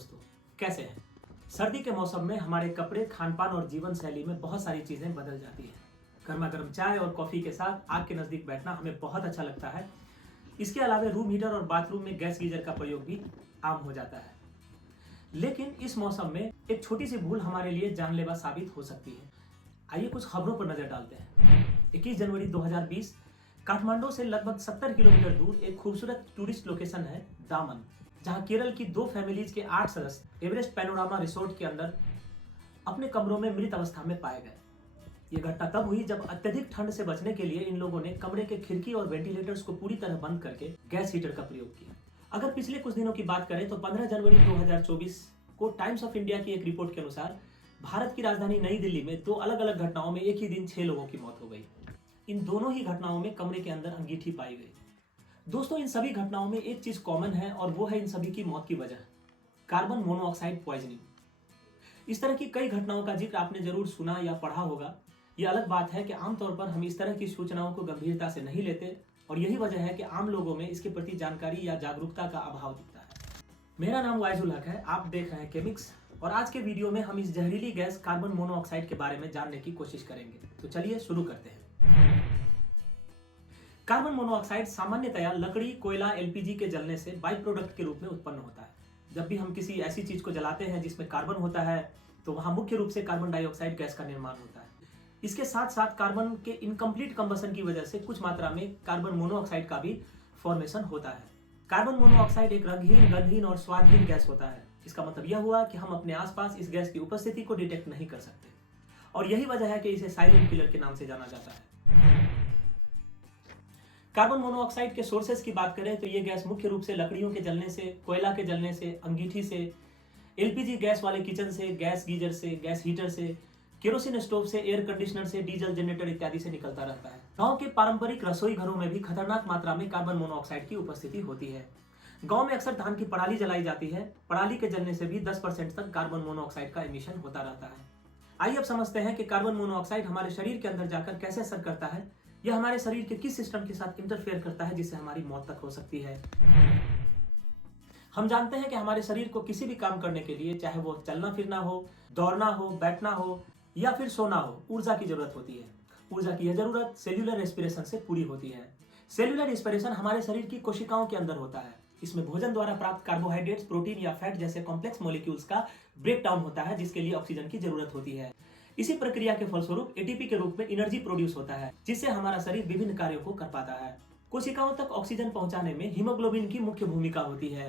दोस्तों, कैसे हैं? सर्दी के मौसम में हमारे कपड़े, खान-पान और जीवन शैली में बहुत सारी चीज़ें बदल जाती हैं। गर्मा-गर्म चाय और कॉफ़ी के साथ आग के नज़दीक बैठना हमें बहुत अच्छा लगता है। इसके अलावा रूम हीटर और बाथरूम में गैस गीज़र का प्रयोग भी आम हो जाता है। लेकिन इस मौसम में एक छोटी-सी भूल हमारे लिए जानलेवा साबित हो सकती है। आइए कुछ खबरों पर नज़र डालते हैं। 21 जनवरी 2020 काठमांडू से लगभग 70 किलोमीटर दूर एक खूबसूरत टूरिस्ट लोकेशन है दामन, जहां केरल की 2 फैमिलीज के 8 सदस्य एवरेस्ट पैनोरामा रिसोर्ट के अंदर अपने कमरों में मृत अवस्था में पाए गए। ये घटना तब हुई जब अत्यधिक ठंड से बचने के लिए इन लोगों ने कमरे के खिड़की और वेंटिलेटर्स को पूरी तरह बंद करके गैस हीटर का प्रयोग किया। अगर पिछले कुछ दिनों की बात करें तो 15 जनवरी 2024 को टाइम्स ऑफ इंडिया की एक रिपोर्ट के अनुसार भारत की राजधानी नई दिल्ली में 2 अलग-अलग घटनाओं में एक ही दिन 6 लोगों की मौत हो गई। इन दोनों ही घटनाओं में कमरे के अंदर अंगीठी पाई गई। दोस्तों, इन सभी घटनाओं में एक चीज कॉमन है और वो है इन सभी की मौत की वजह, कार्बन मोनोऑक्साइड पॉइजनिंग। इस तरह की कई घटनाओं का जिक्र आपने जरूर सुना या पढ़ा होगा। ये अलग बात है कि आमतौर पर हम इस तरह की सूचनाओं को गंभीरता से नहीं लेते और यही वजह है कि आम लोगों में इसके प्रति जानकारी या जागरूकता का अभाव दिखता है। मेरा नाम वाइजुल हक है, आप देख रहे हैं केमिक्स, और आज के वीडियो में हम इस जहरीली गैस कार्बन मोनोऑक्साइड के बारे में जानने की कोशिश करेंगे। तो चलिए शुरू करते हैं। कार्बन मोनोऑक्साइड सामान्यतया लकड़ी, कोयला, एलपीजी के जलने से बाई प्रोडक्ट के रूप में उत्पन्न होता है। जब भी हम किसी ऐसी चीज को जलाते हैं जिसमें कार्बन होता है तो वहां मुख्य रूप से कार्बन डाइऑक्साइड गैस का निर्माण होता है। इसके साथ साथ कार्बन के इनकम्प्लीट कंबशन की वजह से कुछ मात्रा में कार्बन मोनोऑक्साइड का भी फॉर्मेशन होता है। कार्बन मोनोऑक्साइड एक रंगहीन, गंधहीन और स्वादहीन गैस होता है। इसका मतलब यह हुआ कि हम अपने आसपास इस गैस की उपस्थिति को डिटेक्ट नहीं कर सकते और यही वजह है कि इसे साइलेंट किलर के नाम से जाना जाता है। कार्बन मोनोऑक्साइड के सोर्सेस की बात करें तो ये गैस मुख्य रूप से लकड़ियों के जलने से, कोयला के जलने से, अंगीठी से, एलपीजी गैस वाले किचन से, गैस गीजर से, गैस हीटर से, केरोसिन स्टोव से, एयर कंडीशनर से, डीजल जनरेटर इत्यादि से निकलता रहता है। गांव के पारंपरिक रसोई घरों में भी खतरनाक मात्रा में कार्बन मोनोऑक्साइड की उपस्थिति होती है। गांव में अक्सर धान की पराली जलाई जाती है। पराली के जलने से भी 10% तक कार्बन मोनोऑक्साइड का एमिशन होता रहता है। आइए अब समझते हैं कि कार्बन मोनोऑक्साइड हमारे शरीर के अंदर जाकर कैसे असर करता है, यह हमारे शरीर के किस सिस्टम के साथ इंटरफेयर करता है जिससे हमारी मौत तक हो सकती है। हम जानते हैं कि हमारे शरीर को किसी भी काम करने के लिए, चाहे वो चलना फिरना हो, दौड़ना हो, बैठना हो या फिर सोना हो, ऊर्जा की जरूरत होती है। ऊर्जा की यह जरूरत सेल्यूलर रेस्पिरेशन से पूरी होती है। सेल्यूलर रेस्पिरेशन हमारे शरीर की कोशिकाओं के अंदर होता है। इसमें भोजन द्वारा प्राप्त कार्बोहाइड्रेट्स, प्रोटीन या फैट जैसे कॉम्प्लेक्स मॉलिक्यूल्स का ब्रेक डाउन होता है जिसके लिए ऑक्सीजन की जरूरत होती है। इसी प्रक्रिया के फलस्वरूप एटीपी के रूप में एनर्जी प्रोड्यूस होता है जिससे हमारा शरीर विभिन्न कार्यों को कर पाता है। कोशिकाओं तक ऑक्सीजन पहुंचाने में हीमोग्लोबिन की मुख्य भूमिका होती है।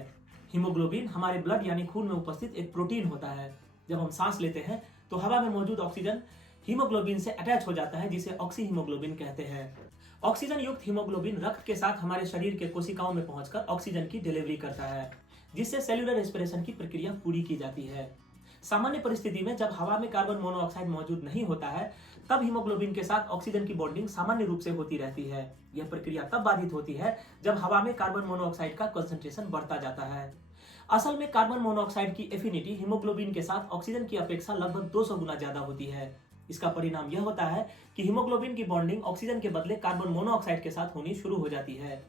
हीमोग्लोबिन हमारे ब्लड यानी खून में उपस्थित एक प्रोटीन होता है। जब हम सांस लेते हैं तो हवा में मौजूद ऑक्सीजन हीमोग्लोबिन से अटैच हो जाता है जिसे ऑक्सी हीमोग्लोबिन कहते हैं। ऑक्सीजन युक्त हीमोग्लोबिन रक्त के साथ हमारे शरीर के कोशिकाओं में पहुंचकर ऑक्सीजन की डिलीवरी करता है जिससे सेल्यूलर रेस्पिरेशन की प्रक्रिया पूरी की जाती है। सामान्य परिस्थिति में जब हवा में कार्बन मोनोऑक्साइड मौजूद नहीं होता है तब हीमोग्लोबिन के साथ ऑक्सीजन की बॉन्डिंग सामान्य रूप से होती रहती है। यह प्रक्रिया तब बाधित होती है जब हवा में कार्बन मोनोऑक्साइड का कंसंट्रेशन बढ़ता जाता है। असल में कार्बन मोनोऑक्साइड की एफिनिटी हीमोग्लोबिन के साथ ऑक्सीजन की अपेक्षा लगभग 200 गुना ज्यादा होती है। इसका परिणाम यह होता है कि हीमोग्लोबिन की बॉन्डिंग ऑक्सीजन के बदले कार्बन मोनोऑक्साइड के साथ होनी शुरू हो जाती है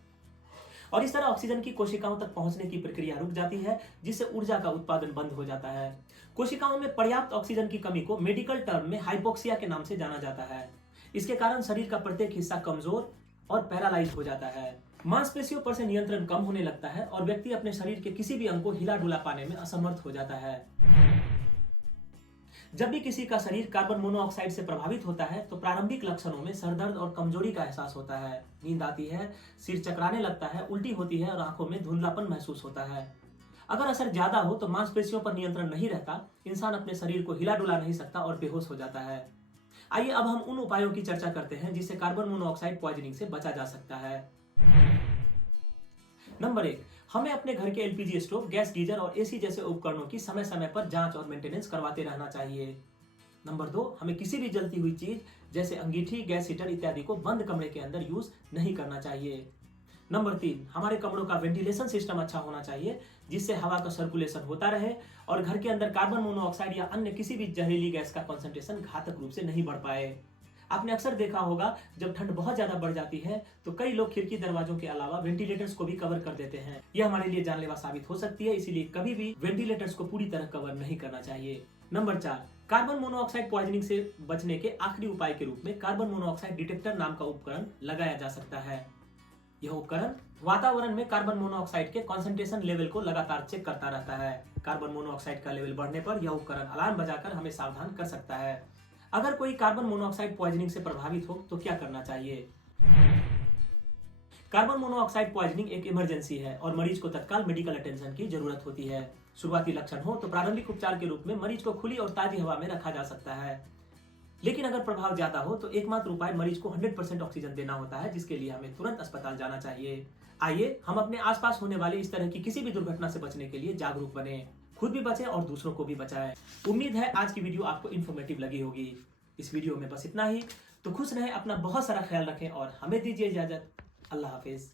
और इस तरह ऑक्सीजन की कोशिकाओं तक पहुंचने की प्रक्रिया रुक जाती है जिससे ऊर्जा का उत्पादन बंद हो जाता है। कोशिकाओं में पर्याप्त ऑक्सीजन की कमी को मेडिकल टर्म में हाइपोक्सिया के नाम से जाना जाता है। इसके कारण शरीर का प्रत्येक हिस्सा कमजोर और पैरालाइज हो जाता है। मांसपेशियों पर से नियंत्रण कम होने लगता है और व्यक्ति अपने शरीर के किसी भी अंग को हिला डुला पाने में असमर्थ हो जाता है। जब भी किसी का शरीर कार्बन मोनोऑक्साइड से प्रभावित होता है तो प्रारंभिक लक्षणों में सरदर्द और कमजोरी का एहसास होता है, नींद आती है, सिर चकराने लगता है, उल्टी होती है और आंखों में धुंधलापन महसूस होता है। अगर असर ज्यादा हो तो मांसपेशियों पर नियंत्रण नहीं रहता, इंसान अपने शरीर को हिला डुला नहीं सकता और बेहोश हो जाता है। आइए अब हम उन उपायों की चर्चा करते हैं जिससे कार्बन मोनोऑक्साइड पॉइजनिंग से बचा जा सकता है। नंबर 1, हमें अपने घर के एलपीजी स्टोव, गैस गीजर और एसी जैसे उपकरणों की समय समय पर जांच और मेंटेनेंस करवाते रहना चाहिए। नंबर 2, हमें किसी भी जलती हुई चीज जैसे अंगीठी, गैस हीटर इत्यादि को बंद कमरे के अंदर यूज नहीं करना चाहिए। नंबर 3, हमारे कमरों का वेंटिलेशन सिस्टम अच्छा होना चाहिए जिससे हवा का सर्कुलेशन होता रहे और घर के अंदर कार्बन मोनोऑक्साइड या अन्य किसी भी जहरीली गैस का कंसंट्रेशन घातक रूप से नहीं बढ़ पाए। आपने अक्सर देखा होगा जब ठंड बहुत ज्यादा बढ़ जाती है तो कई लोग खिड़की दरवाजों के अलावा वेंटिलेटर्स को भी कवर कर देते हैं। यह हमारे लिए जानलेवा साबित हो सकती है, इसीलिए कभी भी वेंटिलेटर्स को पूरी तरह कवर नहीं करना चाहिए। नंबर 4, कार्बन मोनोऑक्साइड पॉइजनिंग से बचने के आखिरी उपाय के रूप में कार्बन मोनोऑक्साइड डिटेक्टर नाम का उपकरण लगाया जा सकता है। यह उपकरण वातावरण में कार्बन मोनोऑक्साइड के कंसंट्रेशन लेवल को लगातार चेक करता रहता है। कार्बन मोनोऑक्साइड का लेवल बढ़ने पर यह उपकरण अलार्म बजाकर हमें सावधान कर सकता है। अगर कोई कार्बन मोनोऑक्साइड पॉइजनिंग से प्रभावित हो तो क्या करना चाहिए? कार्बन मोनोऑक्साइड पॉइजनिंग एक इमरजेंसी है और मरीज को तत्काल मेडिकल अटेंशन की जरूरत होती है। शुरुआती लक्षण हो तो प्रारंभिक उपचार के रूप में मरीज को खुली और ताजी हवा में रखा जा सकता है। लेकिन अगर प्रभाव ज्यादा हो तो एकमात्र उपाय मरीज को 100% ऑक्सीजन देना होता है, जिसके लिए हमें तुरंत अस्पताल जाना चाहिए। आइए हम अपने आसपास होने वाले इस तरह की किसी भी दुर्घटना से बचने के लिए जागरूक बने, खुद भी बचें और दूसरों को भी बचाएं। उम्मीद है आज की वीडियो आपको इन्फॉर्मेटिव लगी होगी। इस वीडियो में बस इतना ही। तो खुश रहें, अपना बहुत सारा ख्याल रखें और हमें दीजिए इजाजत। अल्लाह हाफिज।